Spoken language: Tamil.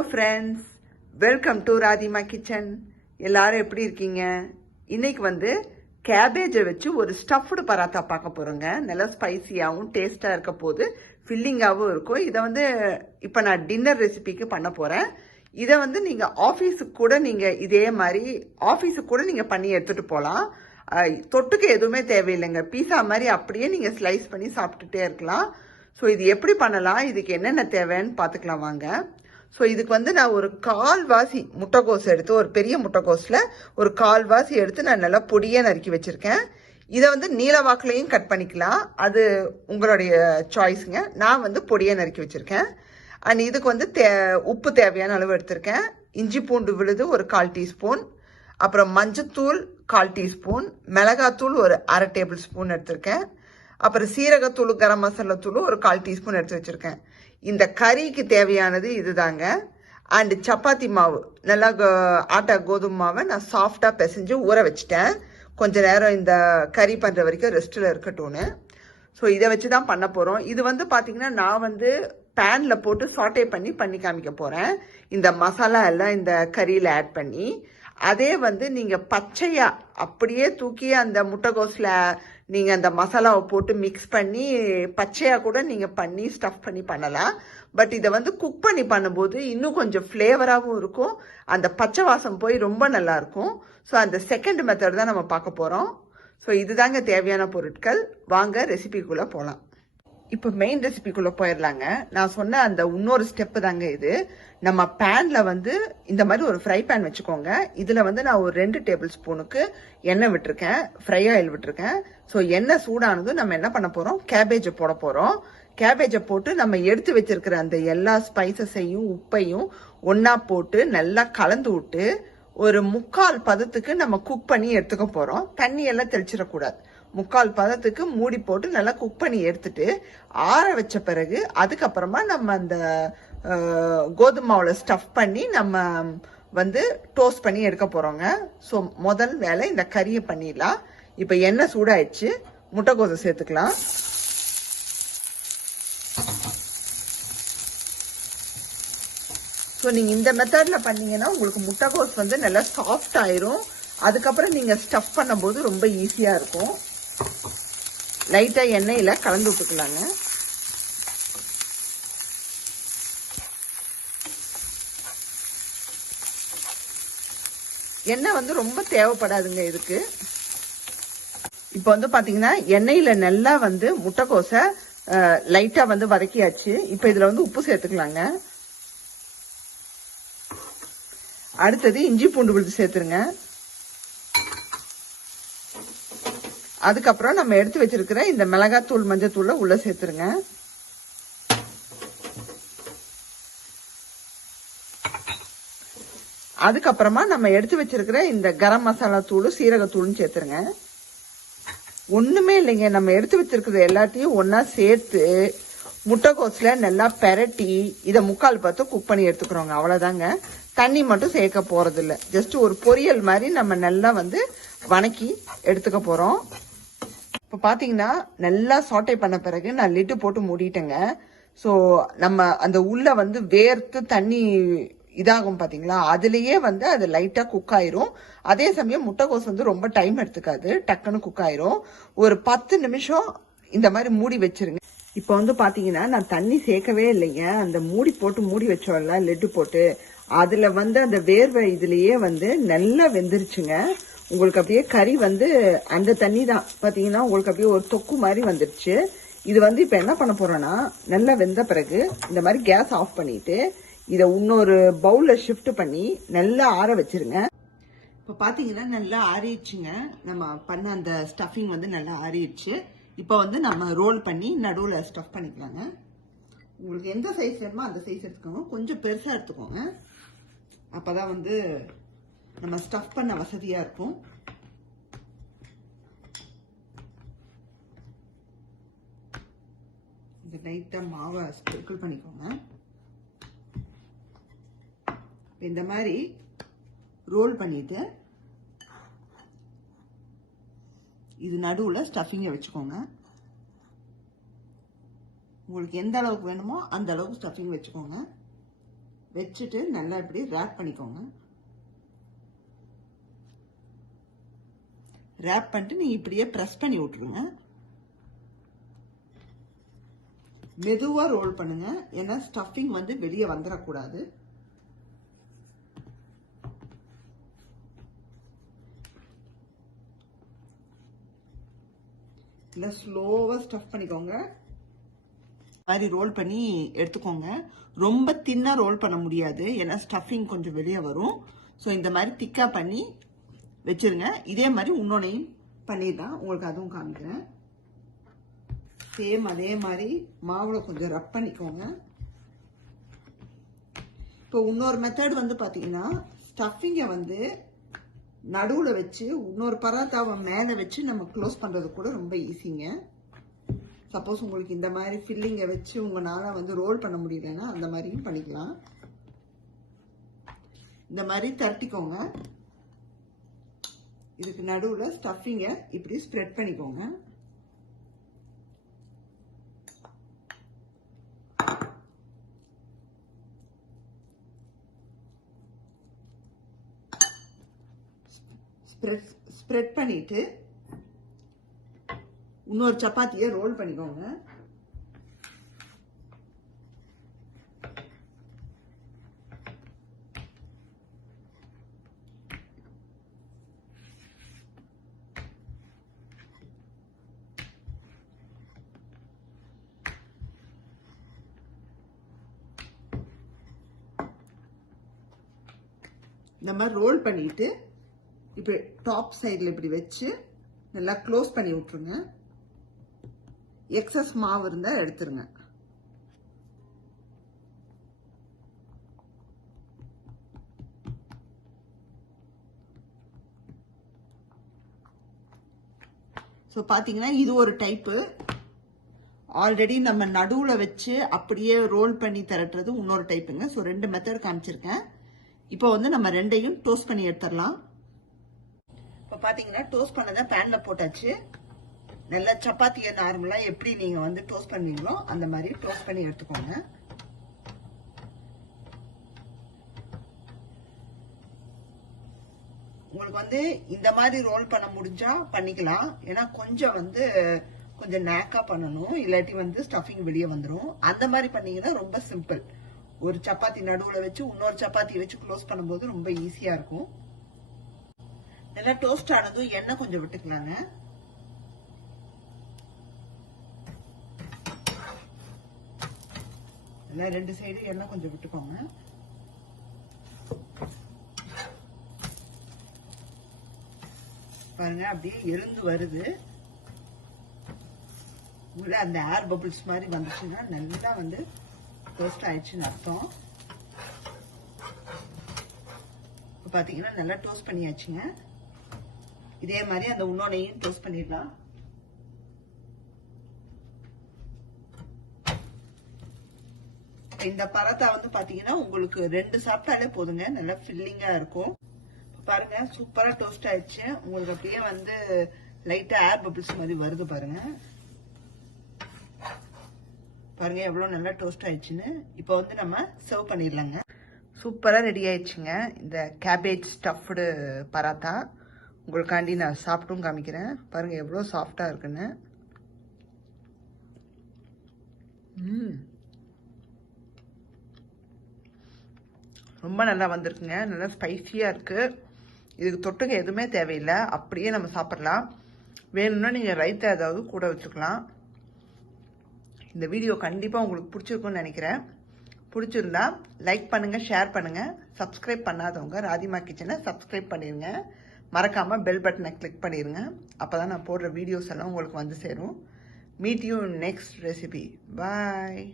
Hello friends, welcome to Radhima Kitchen. எல்லாரும் எப்படி இருக்கீங்க? இன்னைக்கு வந்து கேபேஜை வச்சு ஒரு ஸ்டஃப்டு பராத்தா பார்க்க போறோங்க. நல்ல ஸ்பைசியாகவும் டேஸ்டா இருக்க போது ஃபில்லிங்காகவும் இருக்கும். இதை வந்து இப்போ நான் டின்னர் ரெசிபிக்கு பண்ண போறேன். இதை வந்து நீங்க ஆஃபீஸுக்கு கூட நீங்க இதே மாதிரி ஆஃபீஸுக்கு கூட நீங்க பண்ணி எடுத்துட்டு போகலாம். தொட்டுக்கு எதுவுமே தேவையில்லைங்க. பீஸா மாதிரி அப்படியே நீங்க ஸ்லைஸ் பண்ணி சாப்பிட்டுட்டே இருக்கலாம். ஸோ இது எப்படி பண்ணலாம், இதுக்கு என்னென்ன தேவைன்னு பார்த்துக்கலாம் வாங்க. ஸோ இதுக்கு வந்து நான் ஒரு கால்வாசி முட்டைக்கோஸ் எடுத்து, ஒரு பெரிய முட்டைக்கோஸில் ஒரு கால்வாசி எடுத்து நான் நல்லா பொடியாக நறுக்கி வச்சுருக்கேன். இதை வந்து நீல வாக்குலையும் கட் பண்ணிக்கலாம், அது உங்களுடைய சாய்ஸுங்க. நான் வந்து பொடியாக நறுக்கி வச்சுருக்கேன். அண்ட் இதுக்கு வந்து உப்பு தேவையான அளவு எடுத்திருக்கேன். இஞ்சி பூண்டு விழுது ஒரு 1/4 டீஸ்பூன், அப்புறம் மஞ்சத்தூள் 1/4 டீஸ்பூன், மிளகாத்தூள் ஒரு 1/2 டேபிள் ஸ்பூன் எடுத்திருக்கேன். அப்புறம் சீரகத்தூள், கரம் மசாலா தூள் ஒரு 1/4 டீஸ்பூன் எடுத்து வச்சுருக்கேன். இந்த கறிக்கு தேவையானது இதுதாங்க. அண்டு சப்பாத்தி மாவு, நல்லா ஆட்டா கோதுமை மாவை நான் சாஃப்டாக பிசைஞ்சு ஊற வச்சுட்டேன். கொஞ்ச நேரம் இந்த கறி பண்ணுற வரைக்கும் ரெஸ்ட்டில் இருக்கட்டும்னு. ஸோ இதை வச்சு தான் பண்ண போகிறோம். இது வந்து பார்த்திங்கன்னா நான் வந்து பேனில் போட்டு சாட்டே பண்ணி காமிக்க போகிறேன். இந்த மசாலா எல்லாம் இந்த கறியில் ஆட் பண்ணி, அதே வந்து நீங்கள் பச்சையாக அப்படியே தூக்கி அந்த முட்டைகோஸில் நீங்கள் அந்த மசாலாவை போட்டு மிக்ஸ் பண்ணி பச்சையாக கூட நீங்கள் பண்ணி ஸ்டஃப் பண்ணி பண்ணலாம். பட் இதை வந்து குக் பண்ணி பண்ணும்போது இன்னும் கொஞ்சம் ஃப்ளேவராகவும் இருக்கும், அந்த பச்சை வாசம் போய் ரொம்ப நல்லாயிருக்கும். ஸோ அந்த செகண்ட் மெத்தட் தான் நம்ம பார்க்க போகிறோம். ஸோ இதுதாங்க தேவையான பொருட்கள். வாங்க ரெசிபிக்குள்ளே போகலாம். இப்போ மெயின் ரெசிபிக்குள்ளே போயிடலாங்க. நான் சொன்ன அந்த இன்னொரு ஸ்டெப்பு தாங்க இது. நம்ம பேனில் வந்து இந்த மாதிரி ஒரு ஃப்ரை பேன் வச்சுக்கோங்க. இதில் வந்து நான் ஒரு 2 டேபிள் ஸ்பூனுக்கு எண்ணெய் விட்டுருக்கேன், ஃப்ரை ஆயில் விட்டுருக்கேன். ஸோ எண்ணெய் சூடானதும் நம்ம என்ன பண்ண போகிறோம், கேபேஜை போட போகிறோம். கேபேஜை போட்டு நம்ம எடுத்து வச்சிருக்கிற அந்த எல்லா ஸ்பைசஸையும் உப்பையும் ஒன்றா போட்டு நல்லா கலந்து விட்டு ஒரு 3/4 பதத்துக்கு நம்ம குக் பண்ணி எடுத்துக்க போகிறோம். தண்ணியெல்லாம் தெளிச்சிடக்கூடாது. 3/4 பதத்துக்கு மூடி போட்டு நல்லா குக் பண்ணி எடுத்துட்டு ஆற வச்ச பிறகு அதுக்கப்புறமா நம்ம அந்த கோதுமாவில் ஸ்டஃப் பண்ணி நம்ம வந்து டோஸ்ட் பண்ணி எடுக்க போகிறோங்க. ஸோ முதல் வேலை இந்த கறியை பண்ணிடலாம். இப்போ எண்ணெய் சூடாயிடுச்சு, முட்டைக்கோஸை சேர்த்துக்கலாம். ஸோ நீங்கள் இந்த மெத்தடில் பண்ணீங்கன்னா உங்களுக்கு முட்டைக்கோஸ் வந்து நல்லா சாஃப்ட் ஆயிரும். அதுக்கப்புறம் நீங்கள் ஸ்டஃப் பண்ணும்போது ரொம்ப ஈஸியாக இருக்கும். லைட்டாக எண்ணெயில் கலந்து விட்டுக்கலாங்க. எண்ணெய் வந்து ரொம்ப தேவைப்படாதுங்க இதுக்கு. இப்போ வந்து பார்த்தீங்கன்னா எண்ணெயில் நல்லா வந்து முட்டைக்கோஸை லைட்டாக வந்து வதக்கியாச்சு. இப்போ இதில் வந்து உப்பு சேர்த்துக்கலாங்க. அடுத்தது இஞ்சி பூண்டு விழுது சேர்த்துருங்க. அதுக்கப்புறம் நம்ம எடுத்து வச்சிருக்கிற இந்த மிளகாத்தூள், மஞ்சத்தூளை உள்ள சேர்த்துருங்க. அதுக்கப்புறமா நம்ம எடுத்து வச்சிருக்கிற இந்த கரம் மசாலா தூள், சீரகத்தூள்னு சேர்த்துருங்க. ஒண்ணுமே இல்லைங்க, நம்ம எடுத்து வச்சிருக்கிற எல்லாத்தையும் ஒன்னா சேர்த்து முட்டைக்கோஸ்ல நல்லா பெரட்டி இதை 3/4 பதத்தை குக் பண்ணி எடுத்துக்கிறோங்க. அவ்வளவுதாங்க. தண்ணி மட்டும் சேர்க்க போறது இல்லை. ஜஸ்ட் ஒரு பொரியல் மாதிரி நம்ம நல்லா வந்து வணக்கி எடுத்துக்க போறோம். இப்போ பார்த்தீங்கன்னா நல்லா சாட்டே பண்ண பிறகு நான் லிட்டு போட்டு மூடிட்டேங்க. ஸோ நம்ம அந்த உள்ள வந்து வேர்த்து தண்ணி இதாகும் பார்த்தீங்களா, அதுலேயே வந்து அது லைட்டாக குக் ஆயிரும். அதே சமயம் முட்டைக்கோஸ் வந்து ரொம்ப டைம் எடுத்துக்காது, டக்குன்னு குக் ஆயிரும். ஒரு 10 நிமிஷம் இந்த மாதிரி மூடி வச்சிருங்க. இப்போ வந்து பார்த்தீங்கன்னா நான் தண்ணி சேர்க்கவே இல்லைங்க. அந்த மூடி போட்டு மூடி வச்சோம்ல லிட்டு போட்டு, அதில் வந்து அந்த வேர்வை இதுலேயே வந்து நல்லா வெந்துருச்சுங்க. உங்களுக்கு அப்படியே கறி வந்து அந்த தண்ணி தான் பார்த்தீங்கன்னா உங்களுக்கு அப்படியே ஒரு தொக்கு மாதிரி வந்துருச்சு. இது வந்து இப்போ என்ன பண்ண போறோம்னா, நல்லா வெந்த பிறகு இந்த மாதிரி கேஸ் ஆஃப் பண்ணிட்டு இதை இன்னொரு பவுலில் ஷிஃப்ட் பண்ணி நல்லா ஆற வச்சிருங்க. இப்போ பார்த்தீங்கன்னா நல்லா ஆறிடுச்சுங்க. நம்ம பண்ண அந்த ஸ்டஃபிங் வந்து நல்லா ஆறிடுச்சு. இப்போ வந்து நம்ம ரோல் பண்ணி நடுவில் ஸ்டஃப் பண்ணிக்கலாங்க. உங்களுக்கு எந்த சைஸ் வேணுமோ அந்த சைஸ் எடுத்துக்கோங்க. கொஞ்சம் பெருசாக எடுத்துக்கோங்க, அப்போதான் வந்து நம்ம ஸ்டஃப் பண்ண வசதியாக இருக்கும். இந்த லைட்டாக மாவை ஸ்ப்ரிங்கிள் பண்ணிக்கோங்க. இந்த மாதிரி ரோல் பண்ணிட்டு இது நடுவில் ஸ்டஃபிங்கை வச்சுக்கோங்க. உங்களுக்கு எந்த அளவுக்கு வேணுமோ அந்த அளவுக்கு ஸ்டஃபிங் வச்சுக்கோங்க. வச்சுட்டு நல்லா இப்படி ரேப் பண்ணிக்கோங்க. ரேப் பண்ணிட்டு நீங்கள் இப்படியே ப்ரெஸ் பண்ணி விட்டுருங்க. மெதுவாக ரோல் பண்ணுங்க, ஏன்னா ஸ்டஃபிங் வந்து வெளியே வந்துடக்கூடாது. இல்லை ஸ்லோவாக ஸ்டஃப் பண்ணிக்கோங்க. மாதிரி ரோல் பண்ணி எடுத்துக்கோங்க. ரொம்ப தின்னாக ரோல் பண்ண முடியாது, ஏன்னா ஸ்டஃபிங் கொஞ்சம் வெளியே வரும். ஸோ இந்த மாதிரி திக்காக பண்ணி வச்சுருங்க. இதே மாதிரி இன்னொன்னையும் பண்ணிடலாம், உங்களுக்கு அதுவும் காமிக்கிறேன். சேம் அதே மாதிரி மாவில் கொஞ்சம் ரப் பண்ணிக்கோங்க. இப்போ இன்னொரு மெத்தட் வந்து பார்த்தீங்கன்னா, ஸ்டஃபிங்கை வந்து நடுவில் வச்சு இன்னொரு பராத்தாவை மேலே வச்சு நம்ம க்ளோஸ் பண்ணுறது கூட ரொம்ப ஈஸிங்க. சப்போஸ் உங்களுக்கு இந்த மாதிரி ஃபில்லிங்கை வச்சு உங்களால் வந்து ரோல் பண்ண முடியலன்னா அந்த மாதிரியும் பண்ணிக்கலாம். இந்த மாதிரி தட்டிக்கோங்க. இதுக்கு நடுவில் ஸ்டஃபிங்கை இப்படி ஸ்ப்ரெட் பண்ணிக்கோங்க. ஸ்ப்ரெட் பண்ணிட்டு இன்னொரு சப்பாத்தியை ரோல் பண்ணிக்கோங்க. இந்த மாதிரி ரோல் பண்ணிட்டு இப்போ டாப் சைடில் இப்படி வச்சு நல்லா க்ளோஸ் பண்ணி விட்டுருங்க. எக்ஸஸ் மாவு இருந்தால் எடுத்துருங்க. ஸோ பார்த்தீங்கன்னா இது ஒரு டைப்பு. ஆல்ரெடி நம்ம நடுவில் வச்சு அப்படியே ரோல் பண்ணி திரட்டுறது இன்னொரு டைப்புங்க. ஸோ 2 மெத்தட் காமிச்சிருக்கேன். இப்போ வந்து நம்ம ரெண்டையும் டோஸ்ட் பண்ணி எடுத்துடலாம். இப்போ பார்த்தீங்கன்னா டோஸ்ட் பண்ணதை பேனில் போட்டாச்சு. நல்லா சப்பாத்தியை நார்மலாக எப்படி நீங்கள் வந்து டோஸ்ட் பண்ணுவீங்களோ அந்த மாதிரி டோஸ்ட் பண்ணி எடுத்துக்கோங்க. உங்களுக்கு வந்து இந்த மாதிரி ரோல் பண்ண முடிஞ்சா பண்ணிக்கலாம். ஏன்னா கொஞ்சம் நேக்கா பண்ணணும், இல்லாட்டி வந்து ஸ்டஃபிங் வெளியே வந்துடும். அந்த மாதிரி பண்ணீங்கன்னா ரொம்ப சிம்பிள். ஒரு சப்பாத்தி நடுவில் வச்சு இன்னொரு சப்பாத்தியை வச்சு க்ளோஸ் பண்ணும்போது ரொம்ப ஈஸியாக இருக்கும். நல்லா டோஸ்ட் ஆனதும் எண்ணெய் கொஞ்சம் விட்டுக்கலாங்க. நல்லா 2 சைடு எண்ணெய் கொஞ்சம் விட்டுக்கோங்க. பாருங்க அப்படியே எரிந்து வருது. உள்ள அந்த ஏர் பபிள்ஸ் மாதிரி வந்துச்சுன்னா நல்லா வந்து டோஸ்ட் ஆயிடுச்சுன்னு அர்த்தம். இப்போ பார்த்தீங்கன்னா நல்லா டோஸ்ட் பண்ணியாச்சுங்க. இதே மாதிரி அந்த இன்னொன்னையும் டோஸ்ட் பண்ணிடலாம். இந்த பராத்தா வந்து பாத்தீங்கன்னா உங்களுக்கு 2 சாப்பிட்டாலே போதுங்க, நல்லா ஃபில்லிங்கா இருக்கும். பாருங்க சூப்பரா டோஸ்ட் ஆயிடுச்சு. உங்களுக்கு அப்படியே வந்து லைட்டா ஏர் பபிள்ஸ் மாதிரி வருது பாருங்க. பாருங்க எவ்வளவு நல்லா டோஸ்ட் ஆயிடுச்சுன்னு. இப்போ வந்து நம்ம சர்வ் பண்ணிடலாங்க. சூப்பரா ரெடி ஆயிடுச்சுங்க இந்த கேபேஜ் ஸ்டஃப்டு பராத்தா. உங்களுக்காண்டி நான் சாப்பிட்டும் காமிக்கிறேன். பாருங்க எவ்வளோ சாஃப்டா இருக்குன்னு. ரொம்ப நல்லா வந்திருக்குங்க. நல்லா ஸ்பைசியாக இருக்குது. இதுக்கு தொட்டுக்க எதுவுமே தேவையில்லை, அப்படியே நம்ம சாப்பிட்லாம். வேணும்னா நீங்கள் ரைத்தா ஏதாவது கூட வச்சுக்கலாம். இந்த வீடியோ கண்டிப்பாக உங்களுக்கு பிடிச்சிருக்குன்னு நினைக்கிறேன். பிடிச்சிருந்தா லைக் பண்ணுங்கள், ஷேர் பண்ணுங்கள். சப்ஸ்கிரைப் பண்ணாதவங்க ராதிமா கிச்சனை சப்ஸ்கிரைப் பண்ணிடுங்க. மறக்காமல் பெல் பட்டனை கிளிக் பண்ணிடுங்க. அப்போ தான் நான் போடுற வீடியோஸ் எல்லாம் உங்களுக்கு வந்து சேரும். Meet you next recipe. Bye.